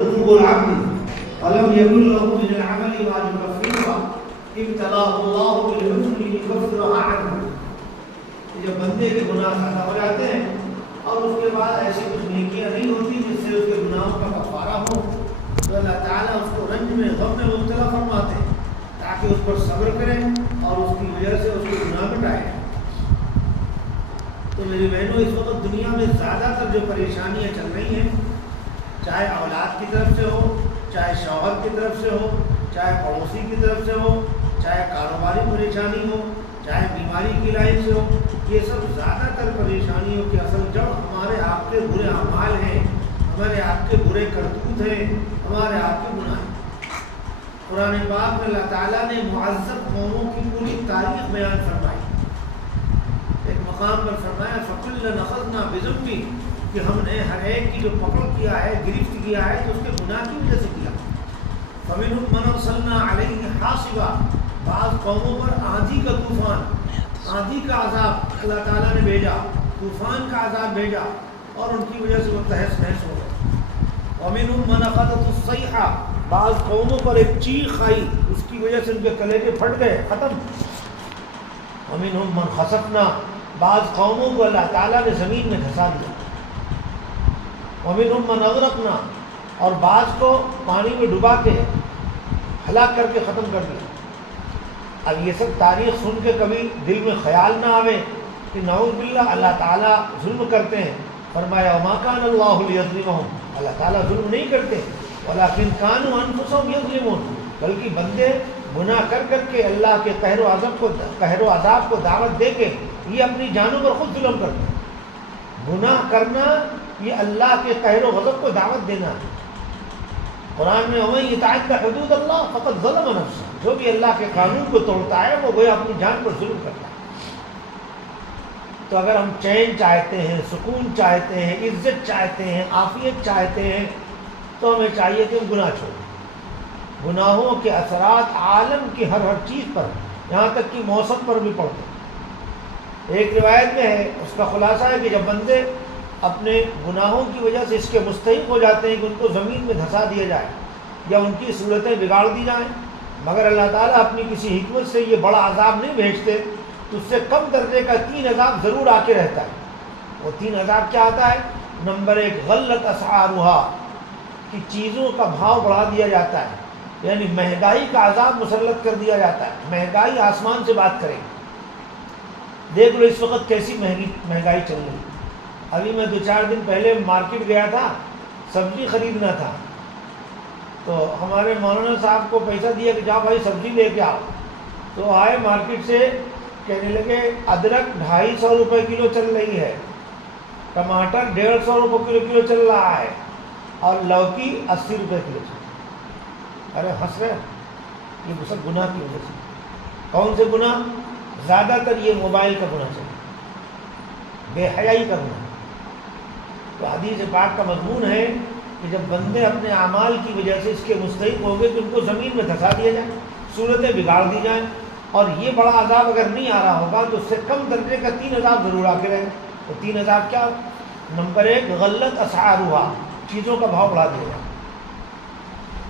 العبد ولم يكن له من العمل ما يكفرها ابتلاه الله بالحسن ليكفرها عنه. جب بندے کے گناہ خطا ہو جاتے ہیں اور اس کے بعد ایسی کچھ نیکیاں نہیں ہوتی جس سے اس کے گناہوں کا کفارہ ہو تو اللہ تعالیٰ اس کو رنج میں غم میں مبتلا فرماتے ہیں تاکہ اس پر صبر کریں اور اس کی وجہ سے اس کے گناہ مٹائیں. تو میری بہنوں اس وقت دنیا میں زیادہ تر جو پریشانیاں چل رہی ہیں چاہے اولاد کی طرف سے ہو, چاہے شوہر کی طرف سے ہو, چاہے پڑوسی کی طرف سے ہو, چاہے کاروباری پریشانی ہو, چاہے بیماری کی لائن سے ہو, یہ سب زیادہ تر پریشانیوں کی اصل جڑ ہمارے آپ کے برے اعمال ہیں, ہمارے آپ کے برے کرتوت ہیں, ہمارے آپ کے گناہ ہیں. قرآن پاک میں اللہ تعالیٰ نے معذب قوموں کی پوری تاریخ بیان فرمائی. ایک مقام پر فرمایا فَكُلًّا أَخَذْنَا بِذَنبِهِ کہ ہم نے ہر ایک کی جو پکڑ کیا ہے, گرفت کیا ہے تو اس کے گناہ کی وجہ سے کیا. فَمِنْهُمْ مَنْ أَرْسَلْنَا عَلَيْهِ حَاصِبًا بعض قوموں پر آندھی کا طوفان, آندھی کا عذاب اللہ تعالیٰ نے بھیجا, طوفان کا عذاب بھیجا اور ان کی وجہ سے وہ تہس نہس ہو گئے. وَمِنْهُمْ مَنْ أَخَذَتْهُ الصَّيْحَةُ بعض قوموں پر ایک چیخ آئی, اس کی وجہ سے ان کے کلیجے پھٹ گئے, ختم. وَمِنْهُمْ مَنْ خَسَفْنَا بعض قوموں کو اللہ تعالیٰ نے زمین میں دھسا دیا. وَمِنْهُمْ مَنْ أَغْرَقْنَا اور بعض کو پانی میں ڈبا کے ہلاک کر کے ختم کر دیا. اب یہ سب تاریخ سن کے کبھی دل میں خیال نہ آوے کہ نعوذ باللہ اللہ تعالیٰ ظلم کرتے ہیں. فرمایا وَمَا كَانَ اللَّهُ لِيَظْلِمَهُمْ اللہ تعالیٰ ظلم نہیں کرتے وَلَكِنْ كَانُوا أَنفُسَهُمْ يَظْلِمُونَ بلکہ بندے گناہ کر کے اللہ کے قہر و عذاب کو دعوت دے کے یہ اپنی جانوں پر خود ظلم کرتے ہیں. گناہ کرنا یہ اللہ کے قہر و غضب کو دعوت دینا ہے. قرآن میں وَمَن يَتَعَدَّ حُدُودَ اللَّهِ فَقَدْ ظَلَمَ نَفْسَهُ جو بھی اللہ کے قانون کو توڑتا ہے وہ گویا اپنی جان پر ظلم کرتا ہے. تو اگر ہم چین چاہتے ہیں, سکون چاہتے ہیں, عزت چاہتے ہیں, عافیت چاہتے ہیں تو ہمیں چاہیے کہ ہم گناہ چھوڑیں. گناہوں کے اثرات عالم کی ہر چیز پر, یہاں تک کہ موسم پر بھی پڑتے ہیں. ایک روایت میں ہے, اس کا خلاصہ ہے کہ جب بندے اپنے گناہوں کی وجہ سے اس کے مستحق ہو جاتے ہیں کہ ان کو زمین میں دھسا دیا جائے یا ان کی صورتیں بگاڑ دی جائیں, مگر اللہ تعالیٰ اپنی کسی حکمت سے یہ بڑا عذاب نہیں بھیجتے تو اس سے کم درجے کا 3 عذاب ضرور آ کے رہتا ہے. وہ 3 عذاب کیا آتا ہے؟ نمبر 1 غلت اسعارها کہ چیزوں کا بھاؤ بڑھا دیا جاتا ہے, یعنی مہنگائی کا عذاب مسلط کر دیا جاتا ہے. مہنگائی آسمان سے بات کرے. دیکھ لو اس وقت کیسی مہنگائی چل رہی. ابھی میں 2-4 دن پہلے مارکیٹ گیا تھا, سبزی خریدنا تھا, تو ہمارے مولانا صاحب کو پیسہ دیا کہ جاؤ بھائی سبزی لے کے آؤ. تو آئے مارکیٹ سے, کہنے لگے ادرک 250 روپے کلو چل رہی ہے, ٹماٹر 150 روپے کلو چل رہا ہے اور لوکی 80 روپے کلو چل رہا ہے. ارے ہنس رہے, یہ سب گناہ کی وجہ سے. کون سے گناہ؟ زیادہ تر یہ موبائل کا گناہ چل رہا ہے, بے حیائی کا گناہ. تو حدیث پاک کا مضمون ہے کہ جب بندے اپنے اعمال کی وجہ سے اس کے مستحق ہو گئے تو ان کو زمین میں دھسا دیا جائے, صورتیں بگاڑ دی جائیں, اور یہ بڑا عذاب اگر نہیں آ رہا ہوگا تو اس سے کم درجے کا 3 عذاب ضرور آ کے رہے. تو 3 عذاب کیا؟ نمبر 1 غلت اسعارها چیزوں کا بھاؤ بڑھا دیا جائے.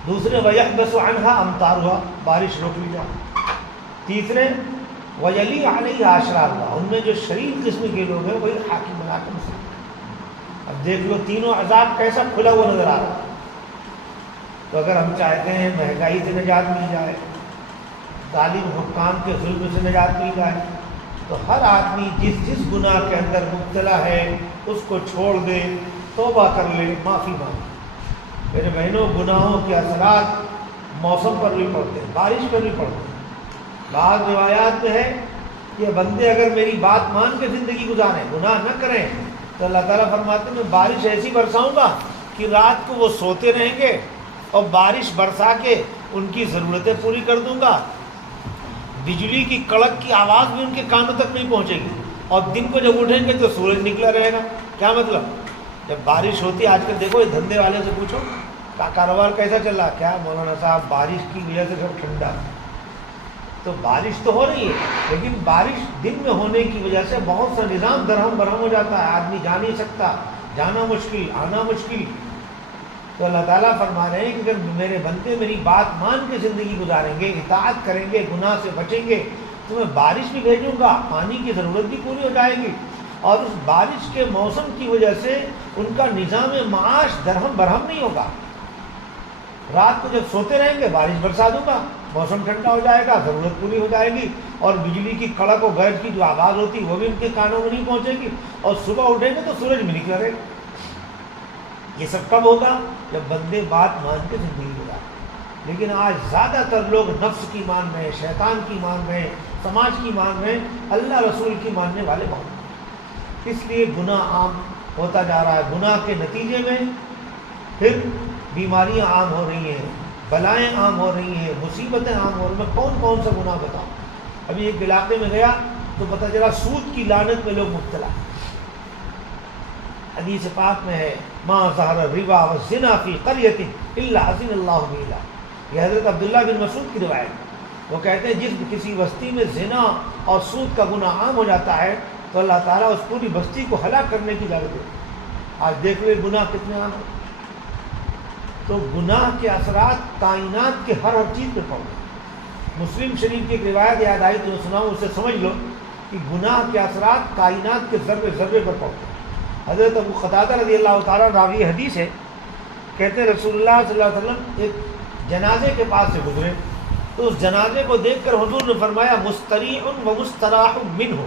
دوسرے وَيَحْبَسُ عَنْهَا أَمْطَارُهَا بارش روک لی جائے. تیسرے وَيَلِي عَلَيْهَا أَشْرَارُهَا ان میں جو شریف قسم کے لوگ ہیں وہی حاکم بنا کے مسلم. اب دیکھ لو تینوں عذاب کیسا کھلا ہوا نظر آ رہا ہے. تو اگر ہم چاہتے ہیں مہنگائی سے نجات مل جائے, ظالم حکام کے ظلم سے نجات مل جائے, تو ہر آدمی جس گناہ کے اندر مبتلا ہے اس کو چھوڑ دے, توبہ کر لے, معافی مانگے. میرے بہنوں, گناہوں کے اثرات موسم پر بھی پڑتے ہیں, بارش پر بھی پڑتے ہیں. بعض روایات میں ہے کہ بندے اگر میری بات مان کے زندگی گزاریں, گناہ نہ کریں, تو اللہ تعالیٰ فرماتے ہیں میں بارش ایسی برساؤں گا کہ رات کو وہ سوتے رہیں گے اور بارش برسا کے ان کی ضرورتیں پوری کر دوں گا. بجلی کی کڑک کی آواز بھی ان کے کانوں تک نہیں پہنچے گی, اور دن کو جب اٹھیں گے تو سورج نکلا رہے گا. کیا مطلب؟ جب بارش ہوتی ہے, آج کل دیکھو یہ دھندے والے سے پوچھو کاروبار کیسا چل رہا, کیا مولانا صاحب بارش کی وجہ سے سب ٹھنڈا. تو بارش تو ہو رہی ہے لیکن بارش دن میں ہونے کی وجہ سے بہت سا نظام درہم برہم ہو جاتا ہے, آدمی جا نہیں سکتا, جانا مشکل, آنا مشکل. تو اللہ تعالیٰ فرما رہے ہیں کہ اگر میرے بندے میری بات مان کے زندگی گزاریں گے، اطاعت کریں گے، گناہ سے بچیں گے، تو میں بارش بھی بھیجوں گا، پانی کی ضرورت بھی پوری ہو جائے گی، اور اس بارش کے موسم کی وجہ سے ان کا نظام معاش درہم برہم نہیں ہوگا۔ رات کو جب سوتے رہیں گے بارش برسا دوں گا، موسم ٹھنڈا ہو جائے گا، ضرورت پوری ہو جائے گی، اور بجلی کی کڑک و گرج کی جو آواز ہوتی وہ بھی ان کے کانوں میں نہیں پہنچے گی، اور صبح اٹھیں گے تو سورج بھی نکلا رہے گا۔ یہ سب کب ہوگا؟ جب بندے بات مان کے زندگی گزاریں۔ لیکن آج زیادہ تر لوگ نفس کی مان رہے ہیں، شیطان کی مان رہے ہیں، سماج کی مان رہے ہیں، اللہ رسول کی ماننے والے بہت ہیں۔ اس لیے گناہ عام ہوتا جا رہا ہے۔ گناہ کے نتیجے میں پھر بیماریاں عام ہو رہی ہیں، بلائیں عام ہو رہی ہیں، مصیبتیں عام ہو رہی ہیں۔ میں کون کون سا گناہ بتاؤں؟ ابھی ایک علاقے میں گیا تو پتہ چلا سود کی لعنت میں لوگ مبتلا ہیں۔ حدیث پاک میں ہے ما ظہر الربا والزنا فی قریۃ الا اذن اللہ بہا۔ یہ حضرت عبداللہ بن مسعود کی روایت ہے۔ وہ کہتے ہیں جس کسی بستی میں زنا اور سود کا گناہ عام ہو جاتا ہے تو اللہ تعالیٰ اس پوری بستی کو ہلاک کرنے کی اجازت دیتے ہیں۔ آج دیکھ لیں گناہ کتنے عام ہیں۔ تو گناہ کے اثرات کائنات کے ہر چیز پہ پڑ گئے۔ مسلم شریف کی ایک روایت یاد آئی تو سناؤں، اسے سمجھ لو کہ گناہ کے اثرات کائنات کے ذرے ذرے پر پڑ گئے۔ حضرت ابو قتادہ رضی اللہ تعالیٰ راوی حدیث ہے، کہتے ہیں رسول اللہ صلی اللہ علیہ وسلم ایک جنازے کے پاس سے گزرے تو اس جنازے کو دیکھ کر حضور نے فرمایا مستریح و مستراح منہ،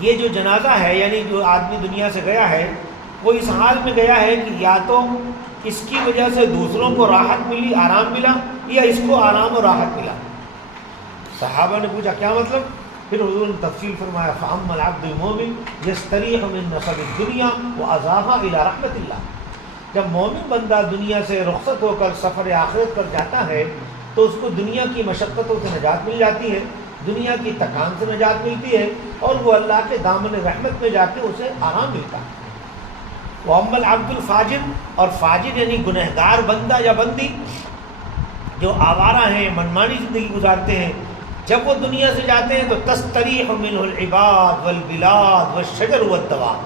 یہ جو جنازہ ہے یعنی جو آدمی دنیا سے گیا ہے وہ اس حال میں گیا ہے کہ یا تو اس کی وجہ سے دوسروں کو راحت ملی، آرام ملا، یا اس کو آرام و راحت ملا۔ صحابہ نے پوچھا کیا مطلب؟ پھر حضور نے تفصیل فرمایا فَأَمَّا الْعَبْدُ الْمُؤْمِنُ يَسْتَرِيحُ مِن نَصَبِ الدُّنْيَا وَأَذَاهَا إِلَى رَحْمَةِ اللَّهِ۔ جب مومن بندہ دنیا سے رخصت ہو کر سفر آخرت پر جاتا ہے تو اس کو دنیا کی مشقتوں سے نجات مل جاتی ہے، دنیا کی تکان سے نجات ملتی ہے، اور وہ اللہ کے دامن رحمت میں جا کے اسے آرام ملتا ہے۔ وَأَمَّا الْعَبْدُ الْفَاجِرُ، اور فاجر یعنی گنہگار بندہ یا بندی جو آوارہ ہیں، منمانی زندگی گزارتے ہیں، جب وہ دنیا سے جاتے ہیں تو تستریح منہ العباد والبلاد والشجر والدواب۔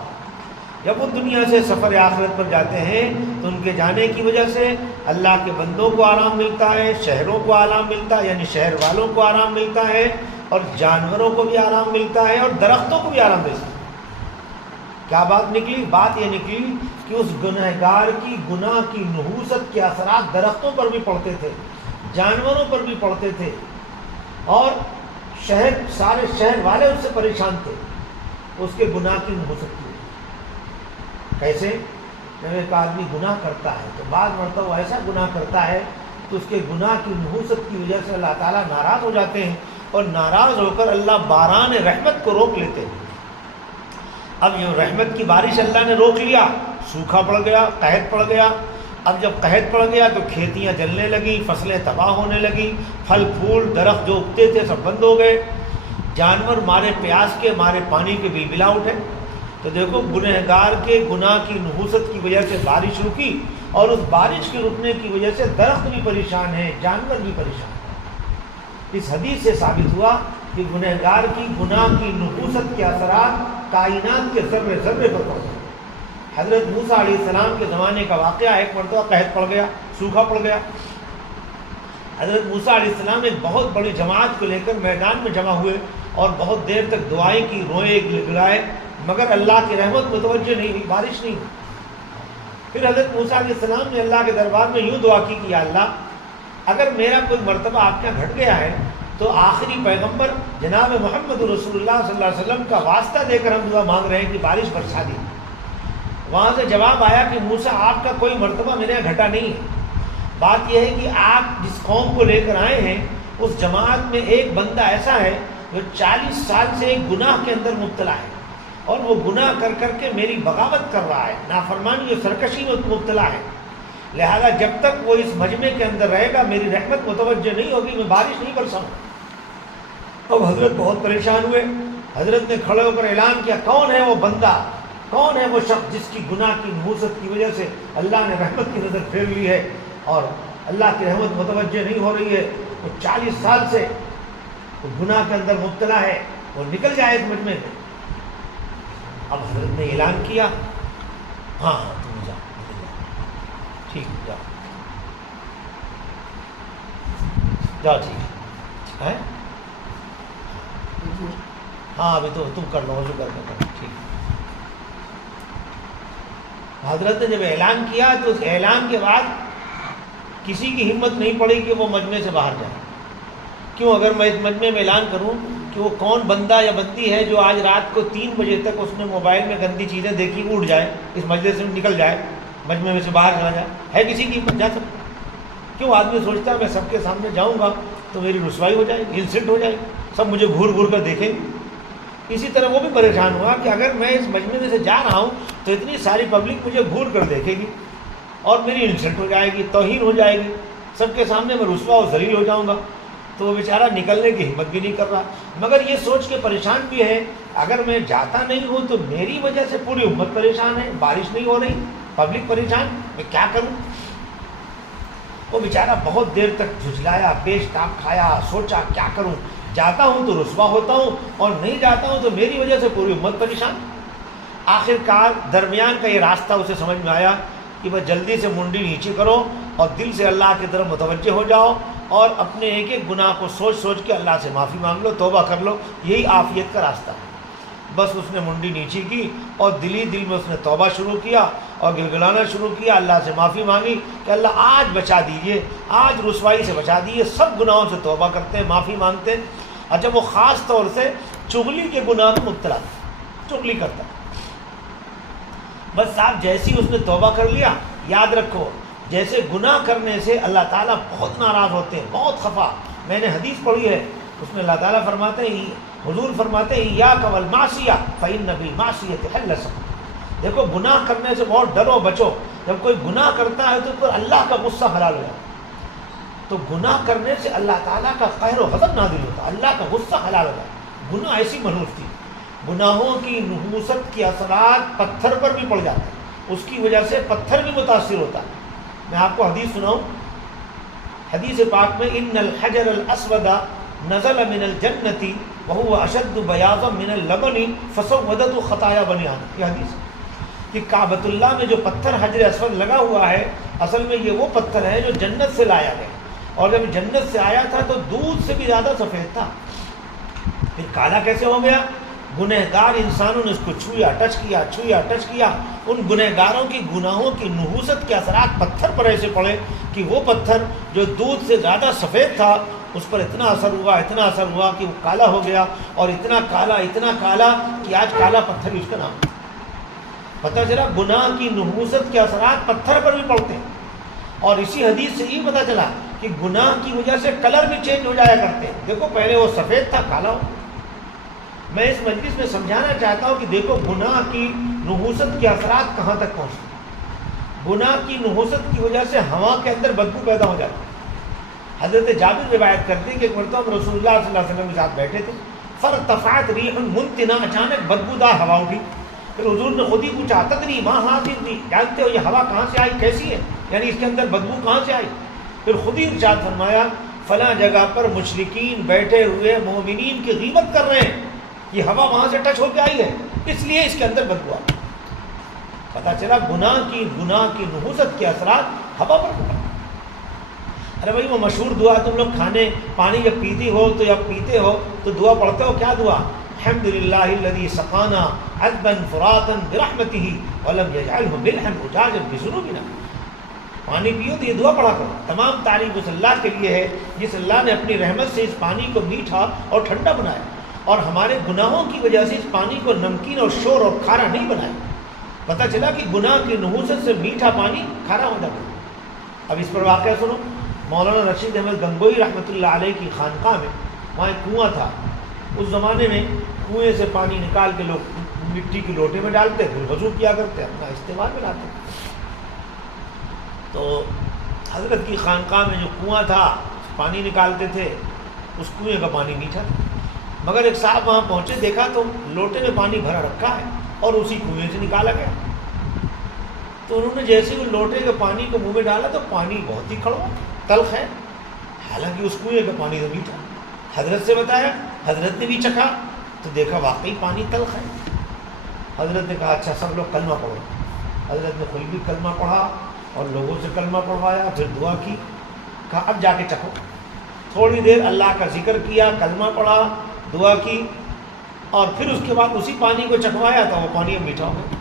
جب وہ دنیا سے سفر آخرت پر جاتے ہیں تو ان کے جانے کی وجہ سے اللہ کے بندوں کو آرام ملتا ہے، شہروں کو آرام ملتا ہے یعنی شہر والوں کو آرام ملتا ہے، اور جانوروں کو بھی آرام ملتا ہے، اور درختوں کو بھی آرام ملتا ہے۔ کیا بات نکلی؟ بات یہ نکلی کہ اس گنہگار کی گناہ کی نحوست کے اثرات درختوں پر بھی پڑتے تھے، جانوروں پر بھی پڑتے تھے، اور سارے شہر والے اس سے پریشان تھے اس کے گناہ کی نحوست کی۔ کیسے؟ جب ایک آدمی گناہ کرتا ہے تو بعض مرتبہ وہ ایسا گناہ کرتا ہے تو اس کے گناہ کی نحوست کی وجہ سے اللہ تعالیٰ ناراض ہو جاتے ہیں، اور ناراض ہو کر اللہ باران رحمت کو روک لیتے ہیں۔ اب یہ رحمت کی بارش اللہ نے روک لیا، سوکھا پڑ گیا، قحط پڑ گیا۔ اب جب قحط پڑ گیا تو کھیتیاں جلنے لگیں، فصلیں تباہ ہونے لگیں، پھل پھول درخت جو اگتے تھے سب بند ہو گئے، جانور مارے پیاس کے، مارے پانی کے بلبلا اٹھے۔ تو دیکھو گنہگار کے گناہ کی نحوست کی وجہ سے بارش رکی، اور اس بارش کے رکنے کی وجہ سے درخت بھی پریشان ہیں، جانور بھی پریشان ہیں۔ اس حدیث سے ثابت ہوا کہ گنہگار کی گناہ کی نحوست کے اثرات کائنات کے ذرے ذرے پر پڑتے ہیں۔ حضرت موسیٰ علیہ السلام کے زمانے کا واقعہ، ایک مرتبہ قحط پڑ گیا، سوکھا پڑ گیا۔ حضرت موسیٰ علیہ السلام ایک بہت بڑی جماعت کو لے کر میدان میں جمع ہوئے اور بہت دیر تک دعائیں کی، روئے گڑائے، مگر اللہ کی رحمت متوجہ نہیں ہوئی، بارش نہیں ہوئی۔ پھر حضرت موسیٰ علیہ السلام نے اللہ کے دربار میں یوں دعا کی کہ یا اللہ اگر میرا کوئی مرتبہ آپ کے یہاں گھٹ گیا ہے تو آخری پیغمبر جناب محمد رسول اللہ صلی اللہ علیہ وسلم کا واسطہ دے کر ہم دعا مانگ رہے ہیں کہ بارش برسا دی۔ وہاں سے جواب آیا کہ موسیٰ آپ کا کوئی مرتبہ میرے یہاں گھٹا نہیں ہے، بات یہ ہے کہ آپ جس قوم کو لے کر آئے ہیں اس جماعت میں ایک بندہ ایسا ہے جو 40 سال سے ایک گناہ کے اندر مبتلا ہے، اور وہ گناہ کر کر کے میری بغاوت کر رہا ہے، نافرمانی اور سرکشی میں مبتلا ہے، لہذا جب تک وہ اس مجمع کے اندر رہے گا میری رحمت متوجہ نہیں ہوگی، میں بارش نہیں برساؤں۔ اب حضرت بہت پریشان ہوئے، حضرت نے کھڑے ہو کر اعلان کیا کون ہے وہ بندہ، کون ہے وہ شخص جس کی گناہ کی نحوست کی وجہ سے اللہ نے رحمت کی نظر پھیر لی ہے اور اللہ کی رحمت متوجہ نہیں ہو رہی ہے، وہ 40 سال سے وہ گناہ کے اندر مبتلا ہے، وہ نکل جائے اس مجمع سے۔ اب حضرت نے اعلان کیا ہاں تم جا، جاؤ جاؤ ٹھیک ہے ہاں ابھی تو تم کر لو وضو کر کے کرو ٹھیک. حضرت نے جب اعلان کیا تو اس اعلان کے بعد کسی کی ہمت نہیں پڑی کہ وہ مجمع سے باہر جائے. کیوں؟ اگر میں اس مجمع میں اعلان کروں کہ وہ کون بندہ یا بندی ہے جو آج رات کو 3 بجے تک اس نے موبائل میں گندی چیزیں دیکھی اٹھ جائے, اس مجلس سے نکل جائے, مجمع میں سے باہر چلا جائے, ہے کسی کی ہمت؟ جا سکتا. کیوں؟ آدمی سوچتا ہے میں سب کے سامنے جاؤں گا تو میری رسوائی ہو جائے گی, انسلٹ ہو جائے گی, سب مجھے گھور گھور کر دیکھیں. اسی طرح وہ بھی پریشان ہوا کہ اگر میں اس مجمع میں سے جا رہا ہوں تو اتنی ساری پبلک مجھے گھور کر دیکھے گی اور میری انسلٹ ہو جائے گی, توہین ہو جائے گی, سب کے سامنے میں رسوا و ذلیل ہو جاؤں گا. تو وہ بیچارہ نکلنے کی ہمت بھی نہیں کر رہا, مگر یہ سوچ کے پریشان بھی ہے اگر میں جاتا نہیں ہوں تو میری وجہ سے پوری امت پریشان ہے, بارش نہیں ہو رہی, پبلک پریشان, میں کیا کروں. وہ بیچارہ بہت دیر تک جھجلایا, پیش تاپ کھایا, سوچا کیا کروں, جاتا ہوں تو رسوا ہوتا ہوں اور نہیں جاتا ہوں تو میری وجہ سے پوری امت پریشان. آخر کار درمیان کا یہ راستہ اسے سمجھ میں آیا کہ بس جلدی سے منڈی نیچے کرو اور دل سے اللہ کی طرف متوجہ ہو جاؤ اور اپنے ایک ایک گناہ کو سوچ سوچ کے اللہ سے معافی مانگ لو, توبہ کر لو, یہی عافیت کا راستہ ہے. بس اس نے منڈی نیچی کی اور دل میں اس نے توبہ شروع کیا اور گلگلانا شروع کیا, اللہ سے معافی مانگی کہ اللہ آج بچا دیجئے, آج رسوائی سے بچا دیجئے. سب گناہوں سے توبہ کرتے ہیں, معافی مانگتے ہیں. اور جب وہ خاص طور سے چغلی کے گناہ میں مبتلا تھا, چغلی کرتا, بس صاحب جیسی اس نے توبہ کر لیا, یاد رکھو جیسے گناہ کرنے سے اللہ تعالیٰ بہت ناراض ہوتے ہیں, بہت خفا. میں نے حدیث پڑھی ہے, اس میں اللہ تعالیٰ فرماتے ہیں, حضور فرماتے ہیں ایاک والمعصیہ فإن بالمعصیۃ حل سقط. دیکھو گناہ کرنے سے بہت ڈرو, بچو. جب کوئی گناہ کرتا ہے تو پر اللہ کا غصہ حلال ہو جاتا ہے. تو گناہ کرنے سے اللہ تعالیٰ کا قہر و غضب نازل ہوتا ہے, اللہ کا غصہ حلال ہو جاتا ہے. گناہ ایسی منحوس تھی, گناہوں کی نحوست کے اثرات پتھر پر بھی پڑ جاتے ہیں, اس کی وجہ سے پتھر بھی متاثر ہوتا ہے. میں آپ کو حدیث سناؤں, حدیث پاک میں ان الحجر الاسود نزل من الجنت وهو اشد بیاضا من اللبن فسودت خطایا بنی آدم. یہ حدیث کہ کعبۃ اللہ میں جو پتھر حجر اسود لگا ہوا ہے اصل میں یہ وہ پتھر ہے جو جنت سے لایا گیا, اور جب جنت سے آیا تھا تو دودھ سے بھی زیادہ سفید تھا. پھر کالا کیسے ہو گیا؟ گنہگار انسانوں نے اس کو چھویا, ٹچ کیا. ان گنہگاروں کی گناہوں کی نحوست کے اثرات پتھر پر ایسے پڑے کہ وہ پتھر جو دودھ سے زیادہ سفید تھا اس پر اتنا اثر ہوا کہ وہ کالا ہو گیا, اور اتنا کالا کہ آج کالا پتھر اس کا نام. پتہ چلا گناہ کی نحوست کے اثرات پتھر پر بھی پڑتے ہیں. اور اسی حدیث سے یہ پتہ چلا کہ گناہ کی وجہ سے کلر بھی چینج ہو جایا کرتے ہیں. دیکھو پہلے وہ سفید تھا, کالا ہو. میں اس مجلس میں سمجھانا چاہتا ہوں کہ دیکھو گناہ کی نحوست کے اثرات کہاں تک پہنچتے ہیں. گناہ کی نحوست کی وجہ سے ہوا کے اندر بدبو پیدا ہو جاتی ہے. حضرت جابر روایت کرتے ہیں کہ ایک مرتبہ رسول اللہ صلی اللہ علیہ وسلم کے ساتھ بیٹھے تھے, فرتفعت ریح منتنا, اچانک بدبودار ہوا اٹھی. پھر حضور نے خود ہی پوچھا تدری ما هذه, جانتے ہو یہ ہوا کہاں سے آئی, کیسی ہے, یعنی اس کے اندر بدبو کہاں سے آئی. پھر خود ہی ارشاد فرمایا فلاں جگہ پر مشرکین بیٹھے ہوئے مومنین کی غیبت کر رہے ہیں, یہ ہوا وہاں سے ٹچ ہو کے آئی ہے, اس لیے اس کے اندر بدبو آئی. پتہ چلا گناہ کی نحوست کے اثرات ہوا پر پڑتے. ارے بھائی وہ مشہور دعا تم لوگ کھانے پانی جب پیتی ہو تو یا پیتے ہو تو دعا پڑھتے ہو, کیا دعا؟ الحمدللہ الذی سقانا عذبا فراتا برحمتہ ولم یجعلہ ملحا اجاجا بذنوبنا. پانی پیو تو یہ دعا پڑھا کرو. تمام تعریف اس اللہ کے لیے ہے جس اللہ نے اپنی رحمت سے اس پانی کو میٹھا اور ٹھنڈا بنایا, اور ہمارے گناہوں کی وجہ سے اس پانی کو نمکین اور شور اور کھارا نہیں بنایا. پتہ چلا کہ گناہ کی نحوست سے میٹھا پانی کھارا ہو جاتا ہے. اب اس پر واقعہ سنو. مولانا رشید احمد گنگوئی رحمۃ اللہ علیہ کی خانقاہ میں وہاں ایک کنواں تھا. اس زمانے میں کنویں سے پانی نکال کے لوگ مٹی کی لوٹے میں ڈالتے, پھر وضو کیا کرتے, اپنا استعمال میں لاتے. تو حضرت کی خانقاہ میں جو کنواں تھا پانی نکالتے تھے, اس کنویں کا پانی میٹھا تھا. مگر ایک صاحب وہاں پہنچے, دیکھا تو لوٹے میں پانی بھرا رکھا ہے اور اسی کنویں سے نکالا گیا. تو انہوں نے جیسے ہی لوٹے کے پانی کو منہ میں ڈالا تو پانی بہت ہی کڑوا تلخ ہے, حالانکہ اس کنویں کا پانی تو میٹھا. حضرت سے بتایا, حضرت نے بھی چکھا تو دیکھا واقعی پانی تلخ ہے. حضرت نے کہا اچھا سب لوگ کلمہ پڑھو. حضرت نے خود بھی کلمہ پڑھا اور لوگوں سے کلمہ پڑھوایا، پھر دعا کی، کہا اب جا کے چکھو۔ تھوڑی دیر اللہ کا ذکر کیا، کلمہ پڑھا، دعا کی، اور پھر اس کے بعد اسی پانی کو چکھوایا تو وہ پانی اب میٹھا ہو گیا۔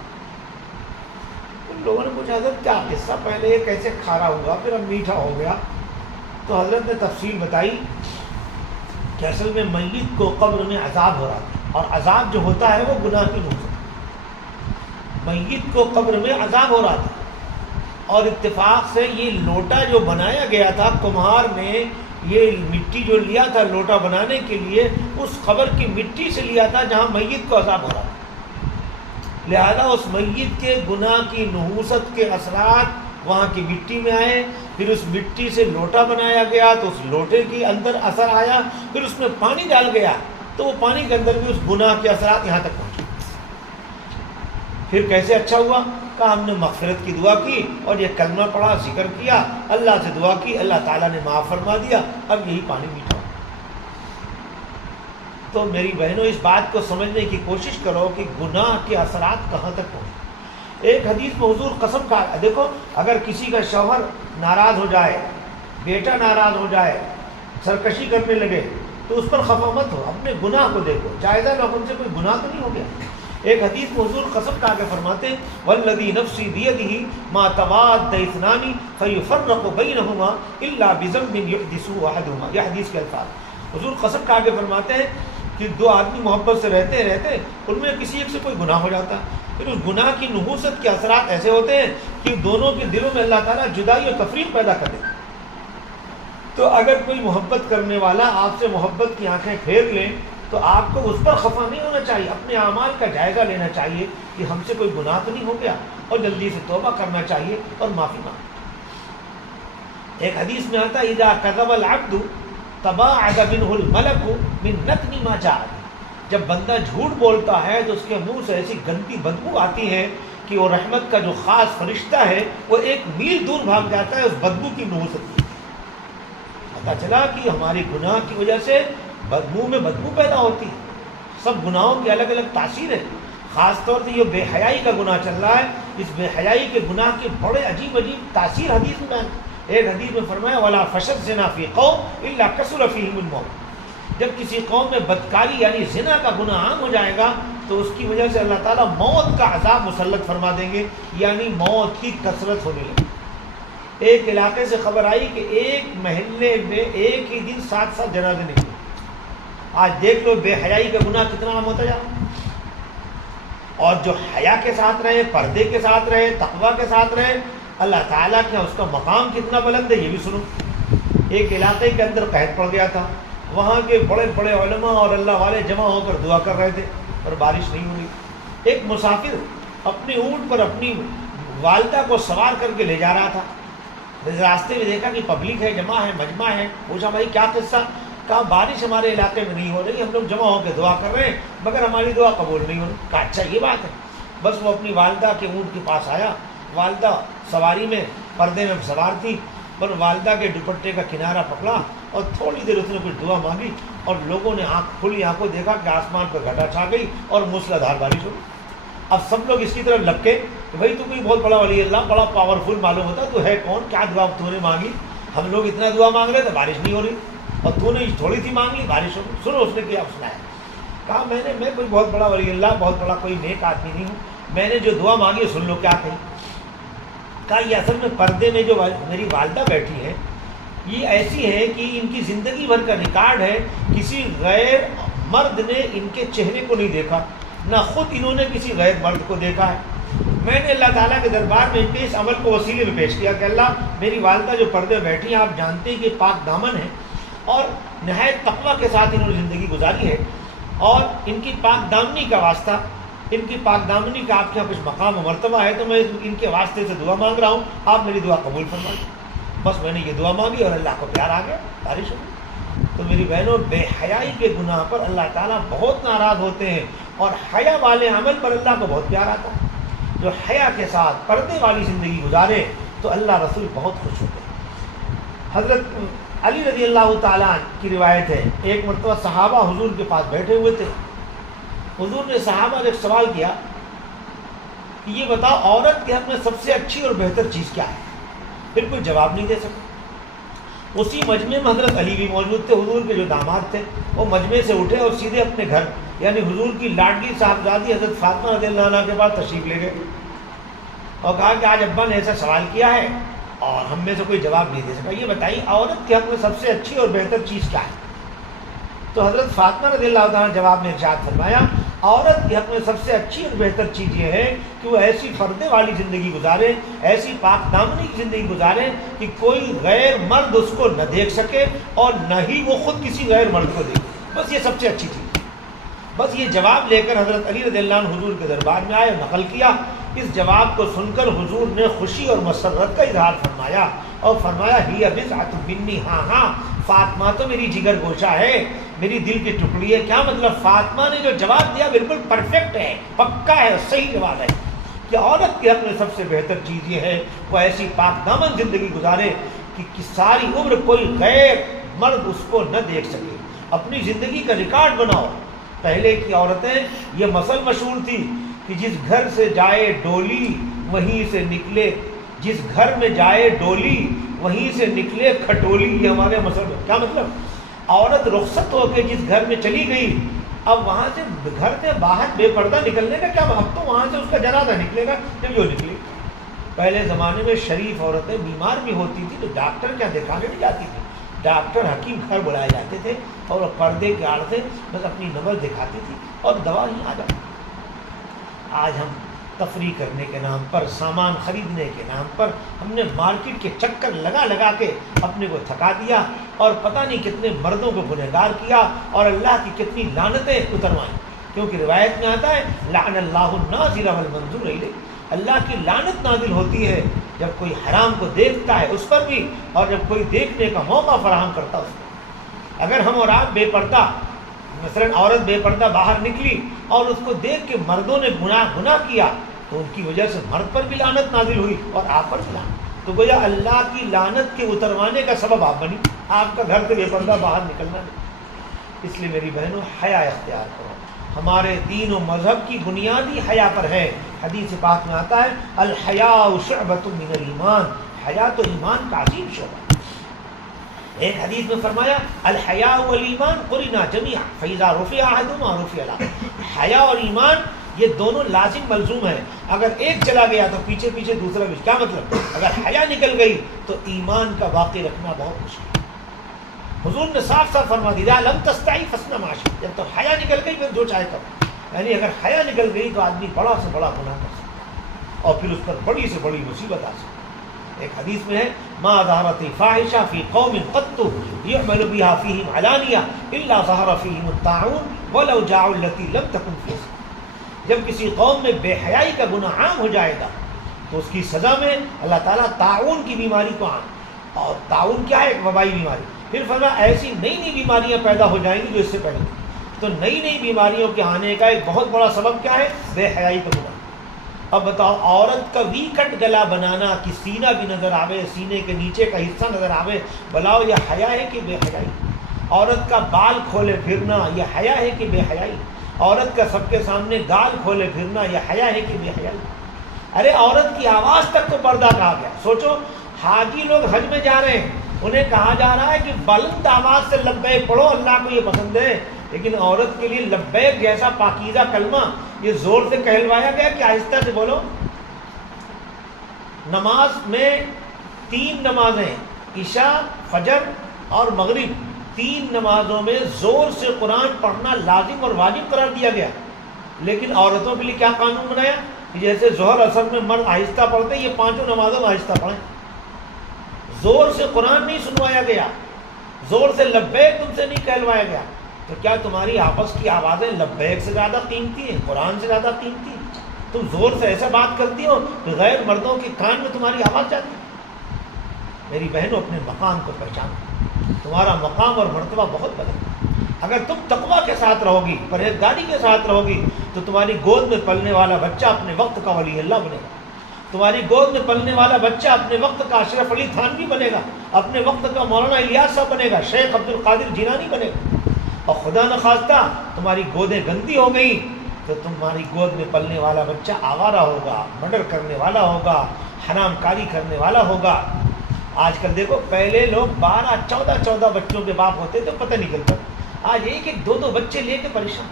ان لوگوں نے پوچھا حضرت کیا قصہ، پہلے یہ کیسے کھارا ہوا پھر اب میٹھا ہو گیا؟ تو حضرت نے تفصیل بتائی کہ اصل میں میت کو قبر میں عذاب ہو رہا تھا، اور عذاب جو ہوتا ہے وہ گناہ کی نوع سے، میت کو قبر میں عذاب ہو رہا تھا، اور اتفاق سے یہ لوٹا جو بنایا گیا تھا، کمہار نے یہ مٹی جو لیا تھا لوٹا بنانے کے لیے اس قبر کی مٹی سے لیا تھا جہاں میت کو عذاب ہو رہا تھا، لہذا اس میت کے گناہ کی نحوست کے اثرات وہاں کی مٹی میں آئے، پھر اس مٹی سے لوٹا بنایا گیا تو اس لوٹے کے اندر اثر آیا، پھر اس میں پانی ڈال گیا تو وہ پانی کے اندر بھی اس گناہ کے اثرات یہاں تک پہنچے۔ پھر کیسے اچھا ہوا؟ کہا ہم نے مغفرت کی دعا کی اور یہ کلمہ پڑھا، ذکر کیا، اللہ سے دعا کی، اللہ تعالیٰ نے معاف فرما دیا، اب یہی پانی میٹھا ہو۔ تو میری بہنوں اس بات کو سمجھنے کی کوشش کرو کہ گناہ کے اثرات کہاں تک پہنچے۔ ایک حدیث میں حضور قسم کا، دیکھو اگر کسی کا شوہر ناراض ہو جائے، بیٹا ناراض ہو جائے، سرکشی کرنے لگے تو اس پر خفا مت ہو، اپنے گناہ کو دیکھو، جائزہ لو ان سے کوئی گناہ تو نہیں ہو گیا۔ ایک حدیث میں حضور قسم کھا کے فرماتے ہیں والذی نفسی بیدہ ما تواد اثنان فیفرق بینہما الا بذنب یحدث احدہما، یہ حدیث کے الفاظ۔ حضور قسم کھا کے فرماتے ہیں کہ دو آدمی محبت سے رہتے رہتے ان میں کسی ایک سے کوئی گناہ ہو جاتا ہے، پھر اس گناہ کی نحوست کے اثرات ایسے ہوتے ہیں کہ دونوں کے دلوں میں اللہ تعالیٰ جدائی اور تفریق پیدا کر دیتا ہے۔ تو اگر کوئی محبت کرنے والا آپ سے محبت کی آنکھیں پھیر لیں تو آپ کو اس پر خفا نہیں ہونا چاہیے، اپنے اعمال کا جائزہ لینا چاہیے کہ ہم سے کوئی گناہ تو نہیں ہو گیا، اور جلدی سے توبہ کرنا چاہیے اور معافی مانگنا۔ ایک حدیث میں آتا ہے اذا کذب العبد تباعد منه الملک من نتن ما جاء، جب بندہ جھوٹ بولتا ہے تو اس کے منہ سے ایسی گندی بدبو آتی ہے کہ وہ رحمت کا جو خاص فرشتہ ہے وہ 1 میل دور بھاگ جاتا ہے اس بدبو کی نحوست کی۔ پتہ چلا کہ ہماری گناہ کی وجہ سے منہ میں بدبو پیدا ہوتی ہے۔ سب گناہوں کی الگ الگ تاثیر ہے، خاص طور سے یہ بے حیائی کا گناہ چل رہا ہے، اس بے حیائی کے گناہ کے بڑے عجیب عجیب تاثیر حدیث میں، ایک حدیث میں فرمایا ولا فشد زنا فی قوم الا کثر فیہم الموت، جب کسی قوم میں بدکاری یعنی زنا کا گناہ عام ہو جائے گا تو اس کی وجہ سے اللہ تعالیٰ موت کا عذاب مسلط فرما دیں گے، یعنی موت کی کثرت ہونے لگی۔ ایک علاقے سے خبر آئی کہ ایک محلے میں ایک ہی دن 7 جنازے نکلے۔ آج دیکھ لو بے حیائی کا گناہ کتنا عام ہوتا جا رہا ہے، اور جو حیا کے ساتھ رہے، پردے کے ساتھ رہے، تقوی کے ساتھ رہے، اللہ تعالیٰ کے اس کا مقام کتنا بلند ہے یہ بھی سنو۔ ایک علاقے کے اندر قحط پڑ گیا تھا، وہاں کے بڑے بڑے علماء اور اللہ والے جمع ہو کر دعا کر رہے تھے اور بارش نہیں ہو رہی۔ ایک مسافر اپنی اونٹ پر اپنی والدہ کو سوار کر کے لے جا رہا تھا، راستے میں دیکھا کہ پبلک ہے، جمع ہے، مجمع ہے، پوچھا بھائی کیا قصہ؟ کہا بارش ہمارے علاقے میں نہیں ہو رہی، ہم لوگ جمع ہو کے دعا کر رہے ہیں مگر ہماری دعا قبول نہیں ہو رہی۔ کہا اچھا یہ بات ہے۔ بس وہ اپنی والدہ کے اونٹ کے پاس آیا، والدہ سواری میں پردے میں سوار تھی، پر والدہ کے دوپٹے کا کنارہ پکڑا اور تھوڑی دیر اس نے کچھ دعا مانگی، اور لوگوں نے کھلی آنکھوں دیکھا کہ آسمان پر گھٹا چھا گئی اور موسلادھار بارش ہو گئی۔ اب سب لوگ اس کی طرف لپکے کہ بھائی تو کوئی بہت بڑا ولی اللہ، بڑا پاورفل معلوم ہوتا، تو ہے کون، کیا دعا تو نے مانگی؟ ہم لوگ اتنا دعا مانگ رہے تھے بارش نہیں ہو رہی، اور تو نے تھوڑی سی مانگ لی بارش ہو گئی۔ سنو اس نے کیا سنایا۔ کہا میں کوئی بہت بڑا ولی اللہ، بہت بڑا کوئی نیک آدمی نہیں ہوں، میں نے جو دعا مانگی سن لو کیا کہی۔ کہا یہ اصل میں پردے میں جو میری والدہ بیٹھی ہیں یہ ایسی ہے کہ ان کی زندگی بھر کا ریکارڈ ہے، کسی غیر مرد نے ان کے چہرے کو نہیں دیکھا، نہ خود انہوں نے کسی غیر مرد کو دیکھا ہے۔ میں نے اللہ تعالیٰ کے دربار میں ان کے اس عمل کو وسیلے میں پیش کیا کہ اللہ میری والدہ جو پردے میں بیٹھی ہیں آپ جانتے ہیں کہ پاک دامن ہے اور نہایت تقویٰ کے ساتھ انہوں نے زندگی گزاری ہے، اور ان کی پاک دامنی کا واسطہ، ان کی پاک دامنی کا آپ کے یہاں کچھ مقام و مرتبہ ہے، تو میں ان کے واسطے سے دعا مانگ رہا ہوں، آپ میری دعا قبول فرمائیں۔ بس میں نے یہ دعا مانگی اور اللہ کو پیار آ گیا، بارش ہو گئی۔ تو میری بہنوں بے حیائی کے گناہ پر اللہ تعالیٰ بہت ناراض ہوتے ہیں، اور حیا والے عمل پر اللہ کو بہت پیار آتا ہے۔ جو حیا کے ساتھ پردے والی زندگی گزارے تو اللہ رسول بہت خوش ہوتے ہیں۔ حضرت علی رضی اللہ تعالیٰ عنہ کی روایت ہے، ایک مرتبہ صحابہ حضور کے پاس بیٹھے ہوئے تھے، حضور نے صحابہ سے ایک سوال کیا کہ یہ بتاؤ عورت کے حق میں سب سے اچھی اور بہتر چیز کیا ہے؟ پھر کوئی جواب نہیں دے سکا۔ اسی مجمع میں حضرت علی بھی موجود تھے، حضور کے جو داماد تھے، وہ مجمع سے اٹھے اور سیدھے اپنے گھر یعنی حضور کی لاڈلی صاحبزادی حضرت فاطمہ رضی اللہ عنہ کے بعد تشریف لے گئے اور کہا کہ آج ابا نے ایسا سوال کیا ہے اور ہم میں سے کوئی جواب نہیں دے سکا، یہ بتائیے عورت کے حق میں سب سے اچھی اور بہتر چیز کیا ہے؟ تو حضرت فاطمہ رضی اللہ عنہ نے جواب میں ارشاد فرمایا، عورت کے حق میں سب سے اچھی اور بہتر چیز یہ ہے کہ وہ ایسی پردے والی زندگی گزارے، ایسی پاک دامنی کی زندگی گزارے کہ کوئی غیر مرد اس کو نہ دیکھ سکے اور نہ ہی وہ خود کسی غیر مرد کو دیکھے، بس یہ سب سے اچھی چیز۔ بس یہ جواب لے کر حضرت علی رضی اللہ عنہ حضور کے دربار میں آئے، نقل کیا۔ اس جواب کو سن کر حضور نے خوشی اور مسرت کا اظہار فرمایا اور فرمایا ہی بضعۃ منی، ہاں ہاں فاطمہ تو میری جگر گوشہ ہے، میری دل کی ٹکڑی ہے۔ کیا مطلب؟ فاطمہ نے جو جواب دیا بالکل پرفیکٹ ہے، پکا ہے، صحیح جواب ہے کہ عورت کے حق میں سب سے بہتر چیز یہ ہے وہ ایسی پاک دامن زندگی گزارے کہ ساری عمر کوئی غیر مرد اس کو نہ دیکھ سکے۔ اپنی زندگی کا ریکارڈ بناؤ۔ پہلے کی عورتیں یہ مثل مشہور تھی کہ جس گھر سے جائے ڈولی وہیں سے نکلے، جس گھر میں جائے ڈولی وہیں سے نکلے کھٹولی، یہ ہمارے مثل میں کیا مطلب؟ عورت رخصت ہو کے جس گھر میں چلی گئی، اب وہاں سے گھر سے باہر بے پردہ نکلنے کا کیا؟ اب تو وہاں سے اس کا جنازہ نکلے گا جب جو نکلی۔ پہلے زمانے میں شریف عورتیں بیمار بھی ہوتی تھی تو ڈاکٹر کیا دکھانے نہیں جاتی تھی، ڈاکٹر حکیم گھر بلائے جاتے تھے اور پردے کے آڑ سے بس اپنی نبض دکھاتی تھی اور دوا ہی آ جاتی۔ آج ہم تفریح کرنے کے نام پر، سامان خریدنے کے نام پر ہم نے مارکیٹ کے چکر لگا لگا کے اپنے کو تھکا دیا اور پتہ نہیں کتنے مردوں کو گنہگار کیا اور اللہ کی کتنی لعنتیں اتروائیں، کیونکہ روایت میں آتا ہے لعن اللہ الناظر والمنظور الیہ، اللہ کی لعنت نازل ہوتی ہے جب کوئی حرام کو دیکھتا ہے اس پر بھی اور جب کوئی دیکھنے کا موقع فراہم کرتا اس پر۔ اگر ہم اور آپ بے پردہ، مثلا عورت بے پردہ باہر نکلی اور اس کو دیکھ کے مردوں نے گناہ کیا تو ان کی وجہ سے مرد پر بھی لعنت نازل ہوئی اور آپ پر بھی لعنت، تو گویا اللہ کی لعنت کے اتروانے کا سبب آپ بنی، آپ کا گھر سے بے پردہ باہر نکلنا نہیں۔ اس لیے میری بہنوں حیا اختیار کرو، ہمارے دین و مذہب کی بنیادی حیا پر ہے۔ حدیث پاک میں آتا ہے الحیاء شعبۃ من الایمان، حیا تو ایمان کا عظیم شعبہ۔ ایک حدیث میں فرمایا الحیاء والایمان قرنا جميعا فاذا رفع احدهما رفع الاخر، حیا اور ایمان یہ دونوں لازم ملزوم ہیں، اگر ایک چلا گیا تو پیچھے پیچھے دوسرا بھی۔ کیا مطلب؟ اگر حیا نکل گئی تو ایمان کا باقی رکھنا بہت مشکل۔ حضور نے صاف صاف فرما دیا لم تستحی فاصنع ما شئت، جب تو حیا نکل گئی پھر جو چاہے کر، یعنی اگر حیا نکل گئی تو آدمی بڑا سے بڑا گناہ کر سکتا اور پھر اس پر بڑی سے بڑی مصیبت آ سکتی۔ ایک حدیث میں ہے ما ظہرت فاحشہ فی قوم قط یعمل بها فیہم علانیہ الا ظہر فیہم الطاعون ولو جاعوا التی لم تکن فیہم، جب کسی قوم میں بے حیائی کا گناہ عام ہو جائے گا تو اس کی سزا میں اللہ تعالیٰ طاعون کی بیماری کو عام، اور طاعون کیا ہے؟ ایک وبائی بیماری۔ پھر فرمایا ایسی نئی نئی بیماریاں پیدا ہو جائیں گی جو اس سے پہلے تھی۔ تو نئی نئی بیماریوں کے آنے کا ایک بہت بڑا سبب کیا ہے؟ بے حیائی کا گناہ۔ اب بتاؤ عورت کا وی کٹ گلا بنانا کہ سینہ بھی نظر آوے، سینے کے نیچے کا حصہ نظر آوے، بلاؤ یہ حیا ہے کہ بے حیائی؟ عورت کا بال کھولے پھرنا یہ حیا ہے کہ بے حیائی؟ عورت کا سب کے سامنے گال کھولے پھرنا یہ حیا ہے کہ بے حیائی؟ ارے عورت کی آواز تک کو پردہ کہا گیا۔ سوچو حاجی لوگ حج میں جا رہے ہیں، انہیں کہا جا رہا ہے کہ بلند آواز سے لبیک پڑھو، اللہ کو یہ پسند ہے، لیکن عورت کے لیے لبیک جیسا پاکیزہ کلمہ یہ زور سے کہلوایا گیا کہ آہستہ سے بولو۔ نماز میں 3 نمازیں، عشاء، فجر اور مغرب، 3 نمازوں میں زور سے قرآن پڑھنا لازم اور واجب قرار دیا گیا، لیکن عورتوں کے لیے کیا قانون بنایا کہ جیسے ظہر اثر میں مرد آہستہ پڑھتے یہ 5 نمازوں میں آہستہ پڑھیں۔ زور سے قرآن نہیں سنوایا گیا، زور سے لبیک تم سے نہیں کہلوایا گیا۔ تو کیا تمہاری آپس کی آوازیں لبیک سے زیادہ قیمتی ہیں، قرآن سے زیادہ قیمتی ہیں؟ تم زور سے ایسا بات کرتی ہو کہ غیر مردوں کے کان میں تمہاری آواز جاتی ہے۔ میری بہنوں اپنے مقام کو پہچانو، تمہارا مقام اور مرتبہ بہت بلند ہے۔ اگر تم تقویٰ کے ساتھ رہو گی، پرہیزگاری کے ساتھ رہو گی تو تمہاری گود میں پلنے والا بچہ اپنے وقت کا ولی اللہ بنے گا، تمہاری گود میں پلنے والا بچہ اپنے وقت کا اشرف علی تھانوی بنے گا، اپنے وقت کا مولانا الیاس صاحب بنے گا، شیخ عبد القادر جیلانی بنے گا۔ اور خدا نخواستہ تمہاری گودیں گندی ہو گئی تو تمہاری گود میں پلنے والا بچہ آوارہ ہوگا، مرڈر کرنے والا ہوگا، حرام کاری کرنے والا ہوگا۔ آج کل دیکھو، پہلے لوگ 12-14 بچوں کے باپ ہوتے تو پتہ نہیں چلتا، آج ایک 2 بچے لے کے پریشان۔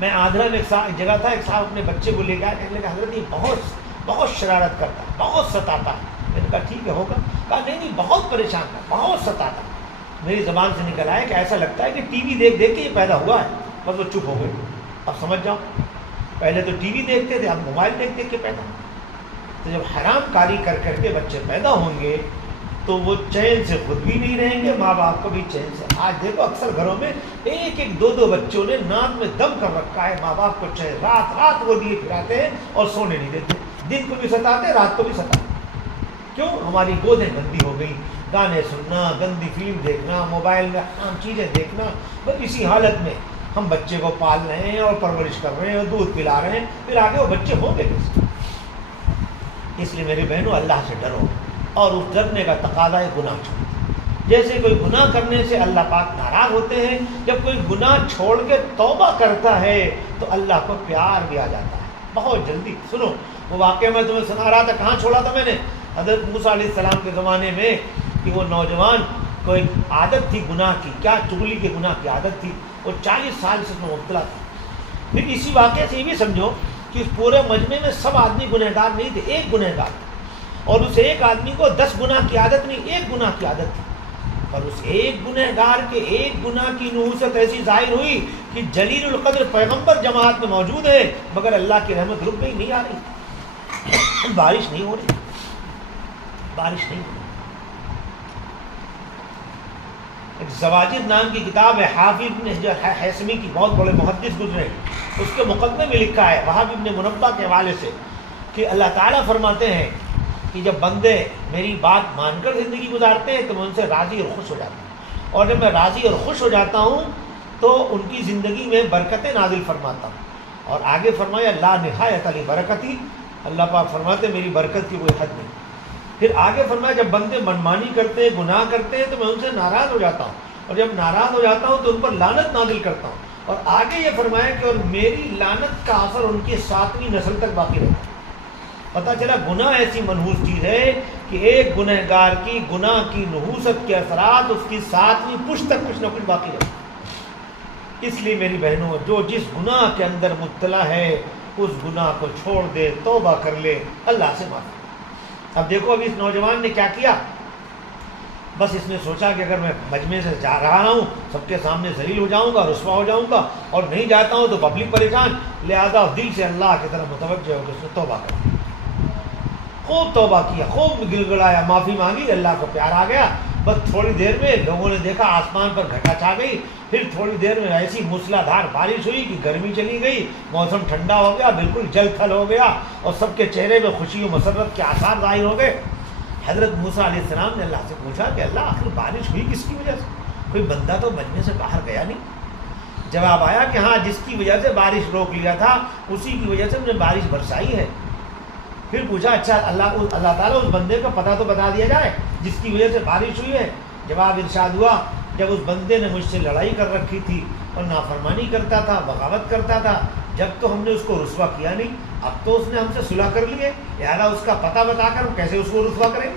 میں آندھرا میں ایک جگہ تھا، ایک صاحب اپنے بچے کو لے کے آئے، کہنے لگا حضرت یہ بہت شرارت کرتا ہے، بہت ستاتا ہے۔ میں نے کہا ٹھیک ہے ہوگا، کہا نہیں بہت پریشان تھا، بہت ستاتا۔ میری زبان سے نکل آیا کہ ایسا لگتا ہے کہ ٹی وی دیکھ کے یہ پیدا ہوا ہے۔ بس وہ چپ ہو گئے۔ اب سمجھ جاؤ، پہلے تو ٹی وی دیکھتے تھے، اب موبائل دیکھ کے پیدا۔ تو جب حرام کاری کر کے بچے پیدا ہوں گے تو وہ چین سے خود بھی نہیں رہیں گے، ماں باپ کو بھی چین سے۔ آج دیکھو اکثر گھروں میں 1-2 بچوں نے ناک میں دم کر رکھا ہے، ماں باپ کو چین، رات وہ لیے پھراتے ہیں اور سونے نہیں دیتے، دن کو بھی ستاتے، رات کو بھی ستاتے۔ کیوں؟ ہماری گودیں گندی ہو گئی، گانے سننا، گندی فلم دیکھنا، موبائل میں عام چیزیں دیکھنا، بس اسی حالت میں ہم بچے کو پال رہے ہیں اور پرورش کر رہے ہیں اور دودھ پلا رہے ہیں، پھر آگے وہ بچے ہوں گے کیسے؟ اس لیے میری بہنوں، اللہ سے ڈرو، اور اس ڈرنے کا تقاضا ہے گناہ چھوڑ۔ جیسے کوئی گناہ کرنے سے اللہ پاک ناراض ہوتے ہیں، جب کوئی گناہ چھوڑ کے توبہ کرتا ہے تو اللہ کو پیار بھی آ جاتا ہے بہت جلدی۔ سنو وہ واقعہ میں تمہیں سنا رہا تھا، کہاں چھوڑا تھا میں نے؟ حضرت موسیٰ علیہ السلام کے زمانے میں کہ وہ نوجوان کو ایک عادت تھی گناہ کی، کیا؟ چغلی کے گناہ کی عادت تھی، وہ 40 سال سے اس میں مبتلا تھا۔ پھر اسی واقعے سے یہ بھی سمجھو کہ اس پورے مجمع میں سب آدمی گنہگار نہیں تھے، ایک گنہگار تھا، اور اس ایک آدمی کو 10 گناہ کی عادت نہیں، 1 گناہ کی عادت تھی۔ اور اس ایک گنہگار کے 1 گناہ کی نحوست ایسی ظاہر ہوئی کہ جلیل القدر پیغمبر جماعت میں موجود ہے، مگر اللہ کی رحمت رک گئی، نہیں آ رہی، بارش نہیں ہو رہی، بارش نہیں ہو رہی۔ ایک زواجر نام کی کتاب ہے، حافظ ابن حیثمی کی، بہت بڑے محدث گزرے، اس کے مقدمے میں لکھا ہے وہاب ابن منبہ کے حوالے سے کہ اللہ تعالیٰ فرماتے ہیں کہ جب بندے میری بات مان کر زندگی گزارتے ہیں تو میں ان سے راضی اور خوش ہو جاتا ہوں، اور جب میں راضی اور خوش ہو جاتا ہوں تو ان کی زندگی میں برکتیں نازل فرماتا ہوں۔ اور آگے فرمایا لا نہایت علی برکتی، اللہ پاک فرماتے میری برکت کی کوئی حد نہیں۔ پھر آگے فرمایا جب بندے منمانی کرتے ہیں، گناہ کرتے ہیں تو میں ان سے ناراض ہو جاتا ہوں، اور جب ناراض ہو جاتا ہوں تو ان پر لعنت نازل کرتا ہوں۔ اور آگے یہ فرمایا کہ اور میری لعنت کا اثر ان کی 7ویں نسل تک باقی رہتا ہے۔ پتہ چلا گناہ ایسی منحوس چیز ہے کہ ایک گنہگار کی گناہ کی نحوست کے اثرات اس کی 7ویں پشت تک کچھ نہ کچھ باقی رہتا ہے۔ اس لیے میری بہنوں، جو جس گناہ کے اندر مبتلا ہے اس گناہ کو چھوڑ دے، توبہ کر لے، اللہ سے معافی۔ اب دیکھو اب اس نوجوان نے کیا کیا، بس اس نے سوچا کہ اگر میں مجمع سے جا رہا ہوں سب کے سامنے ذلیل ہو جاؤں گا، رسوا ہو جاؤں گا، اور نہیں جاتا ہوں تو پبلک پریشان، لہذا دل سے اللہ کی طرف متوجہ ہو کے اس نے توبہ کر دی، خوب توبہ کیا، خوب گڑگڑایا، معافی مانگی، اللہ کو پیار آ گیا۔ بس تھوڑی دیر میں لوگوں نے دیکھا آسمان پر گھٹا چھا گئی، پھر تھوڑی دیر میں ایسی موسلا دھار بارش ہوئی کہ گرمی چلی گئی، موسم ٹھنڈا ہو گیا، بالکل جل تھل ہو گیا، اور سب کے چہرے میں خوشی و مسرت کے آثار ظاہر ہو گئے۔ حضرت موسیٰ علیہ السلام نے اللہ سے پوچھا کہ اللہ آخر بارش ہوئی کس کی وجہ سے؟ کوئی بندہ تو مجمع سے باہر گیا نہیں۔ جواب آیا کہ ہاں جس کی وجہ سے بارش روک لیا تھا اسی کی وجہ سے انہیں بارش برسائی ہے۔ پھر پوچھا اچھا اللہ تعالیٰ اس بندے کا پتہ تو بتا دیا جائے جس کی وجہ سے بارش ہوئی ہے۔ جواب ارشاد ہوا جب اس بندے نے مجھ سے لڑائی کر رکھی تھی اور نافرمانی کرتا تھا، بغاوت کرتا تھا، جب تو ہم نے اس کو رسوا کیا نہیں، اب تو اس نے ہم سے صلح کر لی ہے، لہٰذا اس کا پتہ بتا کر ہم کیسے اس کو رسوا کریں؟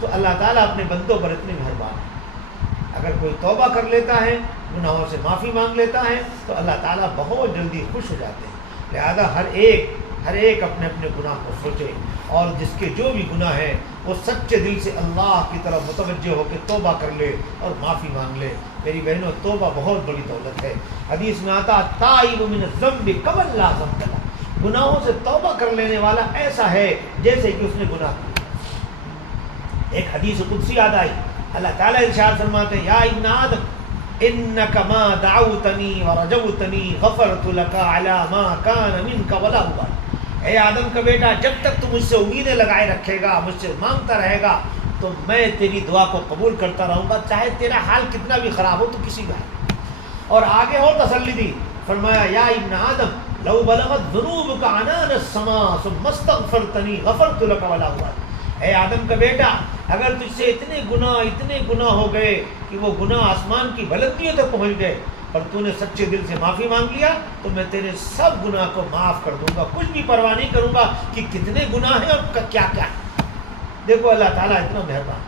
تو اللہ تعالیٰ اپنے بندوں پر اتنے مہربان ہے، اگر کوئی توبہ کر لیتا ہے، گناہوں سے معافی مانگ لیتا ہے تو اللہ تعالیٰ بہت جلدی خوش ہو جاتے ہیں۔ لہذا ہر ایک اپنے اپنے گناہ کو سوچے، اور جس کے جو بھی گناہ ہیں وہ سچے دل سے اللہ کی طرف متوجہ ہو کے توبہ کر لے اور معافی مانگ لے۔ میری بہنوں، توبہ بہت بڑی دولت ہے۔ حدیث میں آتا تائب من الذنب کمن لا ذنب لہ، گناہوں سے توبہ کر لینے والا ایسا ہے جیسے کہ اس نے گناہ کیا۔ ایک حدیث قدسی یاد آئی، اللہ تعالیٰ ارشاد فرماتے ہیں یا ابن آدم انک ما دعوتنی ورجوتنی غفرت لک علی ما کان منک ولا ابالی، اے آدم کا بیٹا جب تک تو مجھ سے امیدیں لگائے رکھے گا، مجھ سے مانگتا رہے گا تو میں تیری دعا کو قبول کرتا رہوں گا، چاہے تیرا حال کتنا بھی خراب ہو تو کسی کا ہے۔ اور آگے اور تسلی دی، فرمایا یا ابن آدم لو بلغت ذنوبک عنان السماء ثم استغفرتنی غفرت لک ولا ابالی، اے آدم کا بیٹا اگر تجھ سے اتنے گناہ ہو گئے کہ وہ گناہ آسمان کی بلندیوں تک پہنچ گئے اور تو نے سچے دل سے معافی مانگ لیا تو میں تیرے سب گناہ کو معاف کر دوں گا، کچھ بھی پرواہ نہیں کروں گا کہ کتنے گناہ ہیں اور کیا کیا ہے۔ دیکھو اللہ تعالیٰ اتنا مہربان.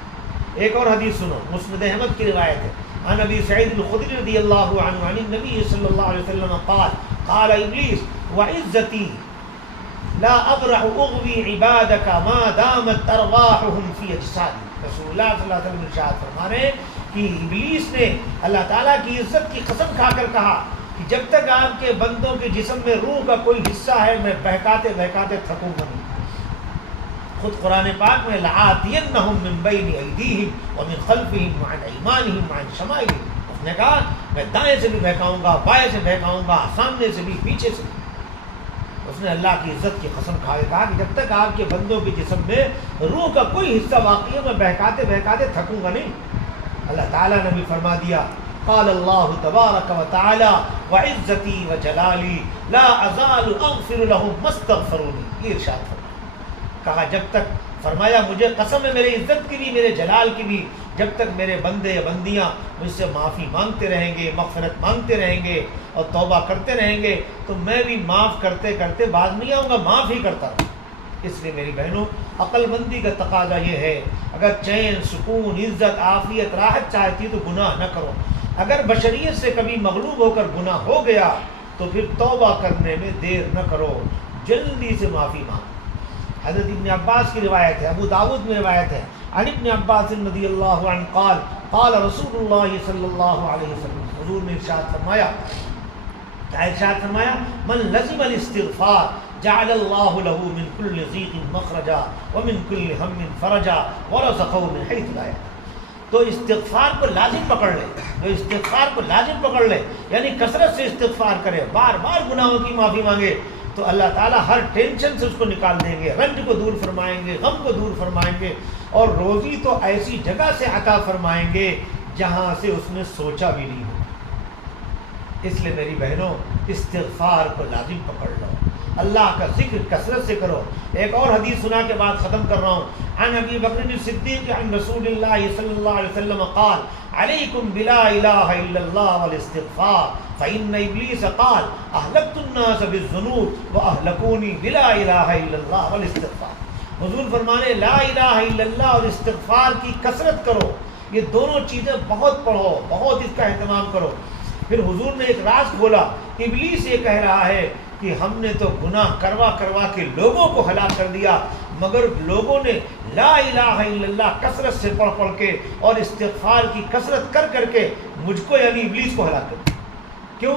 ایک اور حدیث سنو, مسند احمد کی روایت ہے. عن ابی سعید الخدری رضی اللہ عنہ عن النبی صلی اللہ علیہ وسلم قال قال ابلیس وعزتی لا ابرح اغوی عبادک ما دامت ارواحهم فی اجسادی. رسول اللہ صلی اللہ علیہ وسلم ارشاد فرما رہے ہیں کہ ابلیس نے اللہ تعالیٰ کی عزت کی قسم کھا کر کہا کہ جب تک آپ کے بندوں کے جسم میں روح کا کوئی حصہ ہے میں بہکاتے بہکاتے تھکوں گا نہیں. خود قرآن پاک میں لآتینہم من بین ایدیہم ومن خلفہم وعن ایمانہم وعن شمائلہم, اس نے کہا میں دائیں سے بھی بہکاؤں گا, بائیں سے بہکاؤں گا, سامنے سے بھی, پیچھے سے بھی. اس نے اللہ کی عزت کی قسم کھا کے کہا کہ جب تک آپ کے بندوں کے جسم میں روح کا کوئی حصہ باقی ہے میں بہکاتے بہکاتے تھکوں گا نہیں. اللہ تعالیٰ نے بھی فرما دیا قال اللہ تبارک و تعالی وعزتی وجلالی لا ازال اغفر لهم ما استغفرونی. یہ ارشاد فرمایا, کہا جب تک, فرمایا مجھے قسم ہے میرے عزت کی بھی میرے جلال کی بھی, جب تک میرے بندے یا بندیاں مجھ سے معافی مانگتے رہیں گے, مغفرت مانگتے رہیں گے اور توبہ کرتے رہیں گے تو میں بھی معاف کرتے کرتے باز نہیں آؤں گا, معاف ہی کرتا رہوں. اس لیے میری بہنوں عقل مندی کا تقاضا یہ ہے اگر چین, سکون, عزت, عافیت, راحت چاہتی تو گناہ نہ کرو. اگر بشریت سے کبھی مغلوب ہو کر گناہ ہو گیا تو پھر توبہ کرنے میں دیر نہ کرو, جلدی سے معافی مانگو. حضرت ابن عباس کی روایت ہے, ابو داود میں روایت ہے, عن ابن عباس رضی اللہ عنہ قال قال رسول اللہ صلی اللہ علیہ وسلم, حضور نے ارشاد فرمایا, ارشاد فرمایا من لزم الاستغفار جعل اللہ له من كل ضیق مخرجا ومن كل ہم فرجا ورزقه من حیث لا یحتسب. تو استغفار کو لازم پکڑ لے, تو استغفار کو لازم پکڑ لے, یعنی کثرت سے استغفار کرے, بار بار گناہوں کی معافی مانگے تو اللہ تعالیٰ ہر ٹینشن سے اس کو نکال دیں گے, رنج کو دور فرمائیں گے, غم کو دور فرمائیں گے, اور روزی تو ایسی جگہ سے عطا فرمائیں گے جہاں سے اس نے سوچا بھی نہیں ہو. اس لیے میری بہنوں استغفار کو لازم پکڑ لو, اللہ کا ذکر کثرت سے کرو. ایک اور حدیث سنا کے بعد ختم کر رہا ہوں. عن ابی بکر الصدیق عن رسول اللہ صلی اللہ علیہ وسلم قال علیکم بلا الہ الا اللہ والاستغفار فإن ابلیس قال اہلکت الناس بالذنوب واہلکونی بلا الہ الا اللہ والاستغفار. حضور فرمانے لا الہ الا اللہ اور استغفار کی کثرت کرو, یہ دونوں چیزیں بہت پڑھو, بہت اس کا اہتمام کرو. پھر حضور نے ایک راز کھولا, ابلیس یہ کہہ رہا ہے کہ ہم نے تو گناہ کروا کروا کے لوگوں کو ہلاک کر دیا, مگر لوگوں نے لا الہ الا اللہ کثرت سے پڑھ پڑھ کے اور استغفار کی کثرت کر کر کے مجھ کو یعنی ابلیس کو ہلاک کر دیا. کیوں؟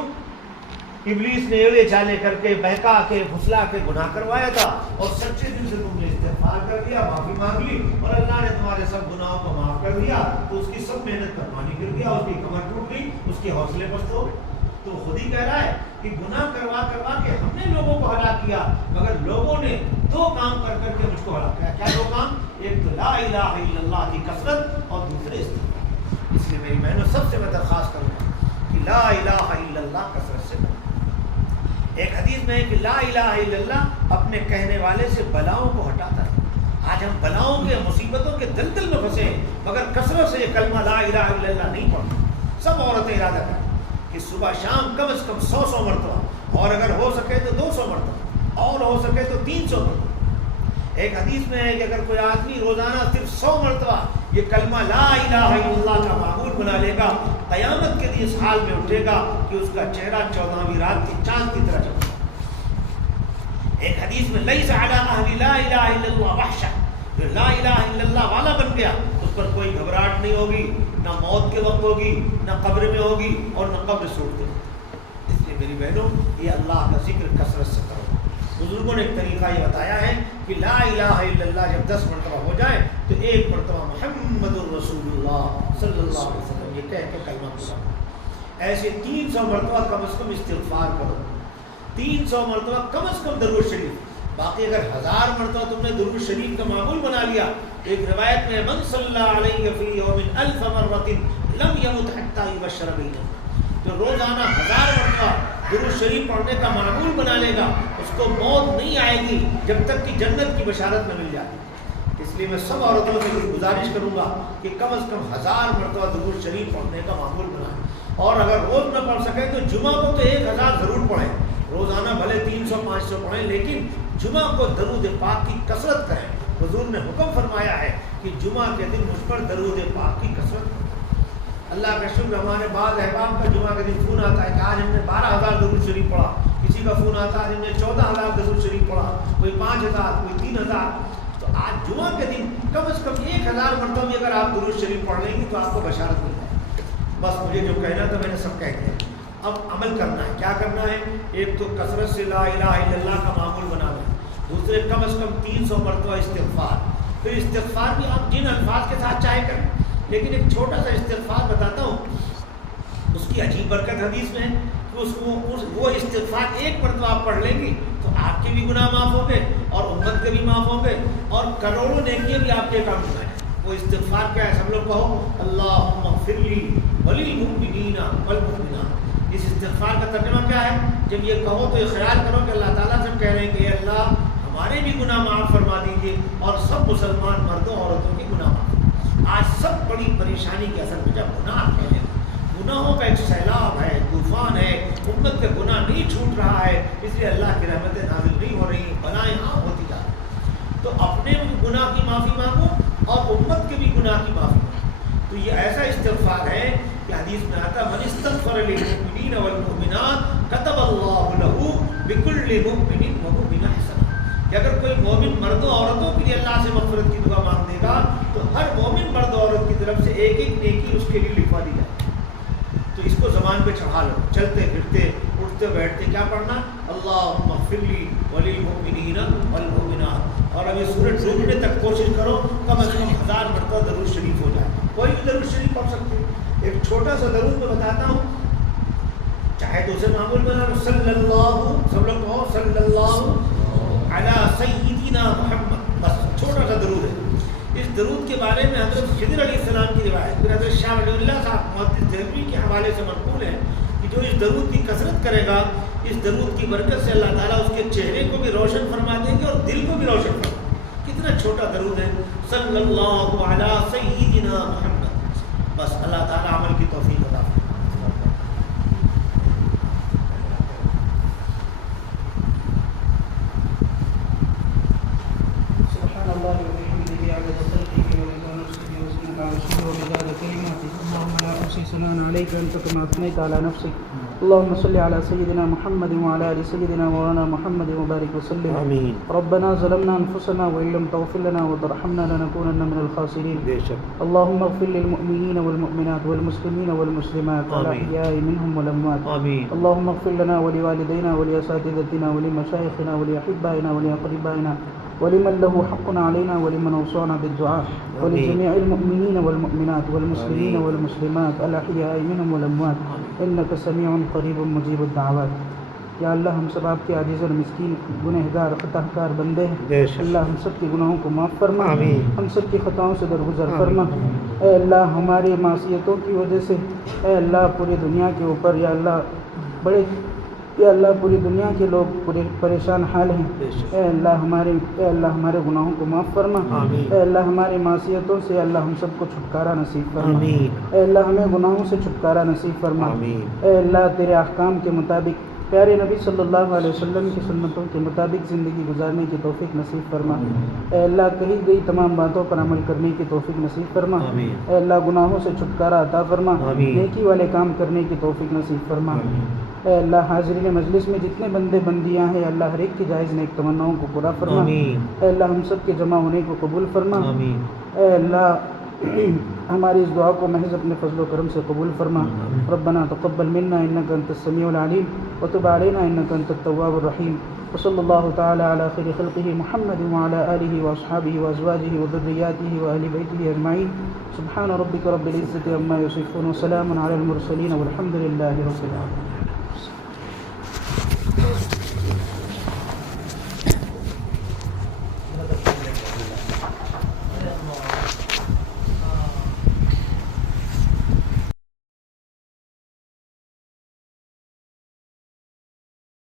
ابلیس نے ایڑے چالے کر کے, بہکا کے, پھسلا کے گناہ کروایا تھا, اور سچے دل سے تم نے استغفار کر دیا, معافی مانگ لی, اور اللہ نے تمہارے سب گناہوں کو معاف کر دیا, تو اس کی سب محنت کا پانی گر گیا, اس کی کمر ٹوٹ گئی, اس کے حوصلے پست ہو گئے. تو خود ہی کہہ رہا ہے کہ گناہ کروا کروا کے ہم نے لوگوں کو ہلاک کیا, مگر لوگوں نے دو کام کر کر کے مجھ کو ہلاک کیا. کیا دو کام؟ ایک تو لا الہ الا اللہ کی کثرت, اور دوسرے استغفار. اس لیے میری بہنوں سب سے میں درخواست کروں گا کہ لا الہ الا اللہ کثرت سے کرو. ایک حدیث میں ہے کہ لا الہ الا اللہ اپنے کہنے والے سے بلاؤں کو ہٹاتا ہے. آج ہم بلاؤں کے, مصیبتوں کے دلدل میں پھنسے ہیں, مگر کثرت سے یہ کلمہ لا الہ الا اللہ نہیں پڑھتے. سب عورتیں ارادہ کریں کہ صبح شام کم از کم 100 مرتبہ, اور اگر ہو سکے تو 200 مرتبہ, اور ہو سکے تو 300 مرتبہ. ایک حدیث میں ہے کہ اگر کوئی آدمی روزانہ صرف 100 مرتبہ یہ کلمہ لا الہ الا اللہ کا معمول بنا لے گا, قیامت کے دن اس حال میں اٹھے گا کہ اس کا چہرہ 14ویں رات کی چاند کی طرح چمکے. ایک حدیث میں لیس علی اہل لا الہ الا اللہ وحشہ, جو لا الہ الا اللہ والا بن گیا اس پر کوئی گھبراہٹ نہیں ہوگی, نہ موت کے وقت ہوگی, نہ قبر میں ہوگی, اور نہ قبر سوٹتے وقت. اس لیے میری بہنوں یہ اللہ کا ذکر کثرت سے کرو. بزرگوں نے ایک طریقہ یہ بتایا ہے کہ لا الہ الا اللہ جب 10 مرتبہ ہو جائے تو ایک مرتبہ محمد الرسول اللہ صلی اللہ علیہ وسلم یہ کہہ کے کلمہ پورا کرو. ایسے 300 مرتبہ کم از کم استغفار کرو, 300 مرتبہ کم از کم درود شریف. باقی اگر 1000 مرتبہ تم نے درود شریف کا معمول بنا لیا, ایک روایت میں من صلی علیہ فی یوم 1000 مرۃ لم یمت حتی یبشر بالجنہ, جو روزانہ 1000 مرتبہ درود شریف پڑھنے کا معمول بنا لے گا اس کو موت نہیں آئے گی جب تک کہ جنت کی بشارت نہ مل جائے. اس لیے میں سب عورتوں سے گزارش کروں گا کہ کم از کم 1000 مرتبہ درود شریف پڑھنے کا معمول بنائیں, اور اگر روز نہ پڑھ سکیں تو جمعہ کو تو 1000 ضرور پڑھیں. روزانہ بھلے 300 500 پڑھیں, لیکن جمعہ کو درود پاک کی کثرت کریں. حضور نے حکم فرمایا ہے کہ جمعہ کے دن مجھ پر درود پاک کی کثرت۔ اللہ کا شکر، ہمارے بعض احباب کا جمعہ کے دن فون آتا ہے کہ آج ہم نے 12,000 درود شریف پڑھا، کسی کا فون آتا ہے ہم نے 14,000 درود شریف پڑھا، کوئی 5,000، کوئی 3,000۔ تو آج جمعہ کے دن کم از کم 1,000 مرتبہ بھی اگر آپ درود شریف پڑھ لیں گے تو آپ کو بشارت مل جائے گی۔ بس مجھے جو کہنا تھا میں نے سب کہہ دیا، اب عمل کرنا ہے۔ کیا کرنا ہے؟ ایک تو کثرت سے لا الہ الا اللہ کا معمول بنانا ہے، دوسرے کم از کم 300 مرتبہ استغفار۔ پھر استغفار بھی آپ جن الفاظ کے ساتھ چاہے کریں، لیکن ایک چھوٹا سا استغفار بتاتا ہوں، اس کی عجیب برکت حدیث میں ہے کہ وہ استغفار ایک مرتبہ آپ پڑھ لیں گی تو آپ کے بھی گناہ معاف ہوں گے اور امت کے بھی معاف ہوں گے اور کروڑوں نیکیاں بھی آپ کے کام میں آئیں۔ وہ استغفار کیا ہے؟ سب لوگ کہو اللہم اغفر لی وللمؤمنین والمؤمنات۔ اس استغفار کا ترجمہ کیا ہے؟ جب یہ کہو تو یہ خیال کرو کہ اللہ تعالیٰ سے کہہ رہے ہیں کہ اے اللہ ہمارے بھی گناہ معاف فرما دیجیے اور سب مسلمان مردوں عورتوں کے گناہ معاف۔ آج سب بڑی پریشانی کے اثر میں جب گناہ پھیلے، گناہوں کا ایک سیلاب ہے، طوفان ہے، امت کے گناہ نہیں چھوٹ رہا ہے، اس لیے اللہ کی رحمتیں نازل نہیں ہو رہی، بلائیں عام ہوتی جا رہی۔ تو اپنے گناہ کی معافی مانگو اور امت کے بھی گناہ کی معافی مانگو۔ تو یہ ایسا استغفار ہے کہ حدیث میں آتا من استغفر للمؤمنین والمؤمنات كتب اللہ لہ بكل مؤمن ومؤمنہ حسنہ، کہ اگر کوئی مومن مرد و عورتوں کے لیے اللہ سے مغفرت کی دعا مانگ دے گا تو ہر مومن مرد و عورت کی طرف سے ایک ایک نیکی اس کے لیے لکھوا دی جائے۔ تو اس کو زبان پہ چڑھا لو، چلتے پھرتے اٹھتے بیٹھتے کیا پڑھنا؟ اللہم اغفر لی وللمؤمنین والمؤمنات۔ اور اب یہ سورج ڈوبنے تک کوشش کرو کم از کم 1000 مرتبہ درود شریف ہو جائے۔ کوئی بھی درود شریف پڑھ سکتے ہیں۔ ایک چھوٹا سا درود میں بتاتا ہوں، چاہے تو اسے معمول بنا لو، صلی اللہ، سب لوگ کہو صلی اللہ علی سیدنا محمد، بس چھوٹا سا درود ہے۔ اس درود کے بارے میں حضرت خضر علیہ السلام کی روایت پھر حضرت شاہ ولی اللہ صاحب محدث دہلوی کے حوالے سے منقول ہے کہ جو اس درود کی کثرت کرے گا، اس درود کی برکت سے اللہ تعالیٰ اس کے چہرے کو بھی روشن فرما دیں گے اور دل کو بھی روشن فرما دیں گے۔ کتنا چھوٹا درود ہے، صلی اللہ علی سیدنا محمد۔ بس اللہ تعالیٰ عمل کی توفیق عطا فرمائے۔ عليك أنت كما أثنيت على نفسك اللهم صل على سيدنا محمد وعلى آل سيدنا مولانا محمد وبارك وسلم آمين۔ ربنا ظلمنا أنفسنا وإن لم تغفر لنا وترحمنا لنكونن من الخاسرين اللهم اغفر للمؤمنين والمؤمنات والمسلمين والمسلمات الأحياء منهم والأموات اللهم اغفر لنا ولوالدينا ولأساتذتنا ولمشايخنا ولأحبائنا ولأقربائنا ولمن له حق علينا ولمن أوصانا بالدعاء ولجميع المؤمنين والمؤمنات والمسلمين والمسلمات الأحياء منهم والأموات إنك سميع قریب مجیب الدعوات۔ یا اللہ ہم سب آپ کے عاجز اور مسکین گنہگار خطا کار بندے ہیں، اللہ ہم سب کے گناہوں کو معاف فرما، ہم سب کی خطاؤں سے درگزر فرما۔ اے اللہ ہماری معصیتوں کی وجہ سے اے اللہ پوری دنیا کے اوپر یا اللہ پوری دنیا کے لوگ پورے پریشان حال ہیں۔ اے اللہ ہمارے گناہوں کو معاف فرما، اے اللہ ہماری معصیتوں سے اللہ ہم سب کو چھٹکارا نصیب فرما، اے اللہ ہمیں گناہوں سے چھٹکارا نصیب فرما۔ اے اللہ تیرے احکام کے مطابق پیارے نبی صلی اللہ علیہ وسلم کی سنتوں کے مطابق زندگی گزارنے کی توفیق نصیب فرما۔ اے اللہ کہی گئی تمام باتوں پر عمل کرنے کی توفیق نصیب فرما۔ اے اللہ گناہوں سے چھٹکارا عطا فرما، نیکی والے کام کرنے کی توفیق نصیب فرما۔ اے اللہ حاضرین مجلس میں جتنے بندے بندیاں ہیں اللہ ہر ایک کی جائز نیک تمناؤں کو پورا فرما۔ اے اللہ ہم سب کے جمع ہونے کو قبول فرما۔ اے اللہ ہماری اس دعا کو محض اپنے فضل و کرم سے قبول فرما۔ ربنا تقبل منا انك انت السميع العليم وتب علينا انك انت التواب الرحيم وصلى الله تعالى على خير خلقه محمد وعلى آله واصحابه وازواجه وذرياته واهل بيته اجمعين سبحان ربك رب العزة عما يصفون وسلام على المرسلين والحمد لله رب العالمين۔